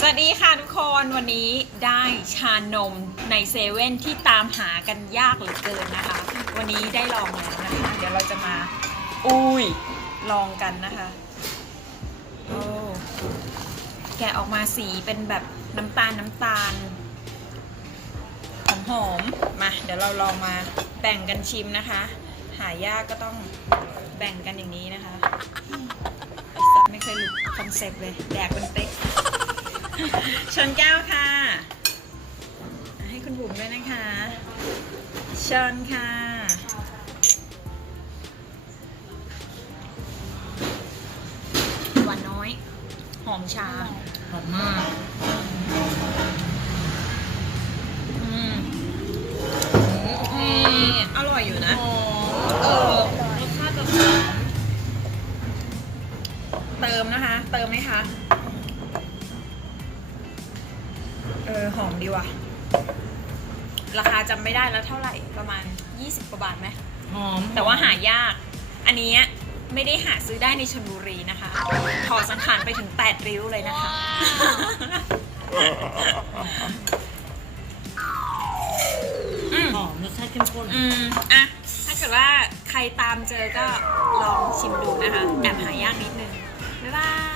สวัสดีค่ะทุกคนวันนี้ได้ชานมในเซเว่นที่ตามหากันยากเหลือเกินนะคะ วันนี้ได้ลองแล้วนะคะ เดี๋ยวเราจะมา อุ้ยลองกันนะคะโอ้แกะออกมาสีเป็นแบบน้ำตาลน้ำตาลหอมหอมๆมาเดี๋ยวเราลองมาแบ่งกันชิมนะคะ หายากก็ต้องแบ่งกันอย่างนี้นะคะไอสัตว์ไม่เคยหลุดคอนเซปต์เลยแดกเป็นเป๊ก ชนแก้วค่ะ ให้คุณบุ๋มด้วยนะคะชิญค่ะหวานน้อย หอมชา หอมมากอืมอร่อยอยู่นะ เออรสชาติแบบหอมเติมนะคะ เติมไหมคะ เออหอมดีว่ะ ราคาจำไม่ได้แล้วเท่าไหร่ประมาณ 20กว่าบาทไหม หอมแต่ว่าหายาก อันนี้ไม่ได้หาซื้อได้ในชลบุรีนะคะ ถอดสังขารไปถึง 8 ริ้วเลยนะคะ อืมหอมรสชาติเข้มข้นอืมอะ ถ้าเกิดว่าใครตามเจอก็ลองชิมดูนะคะแอบหายากนิดนึง บ๊ายบาย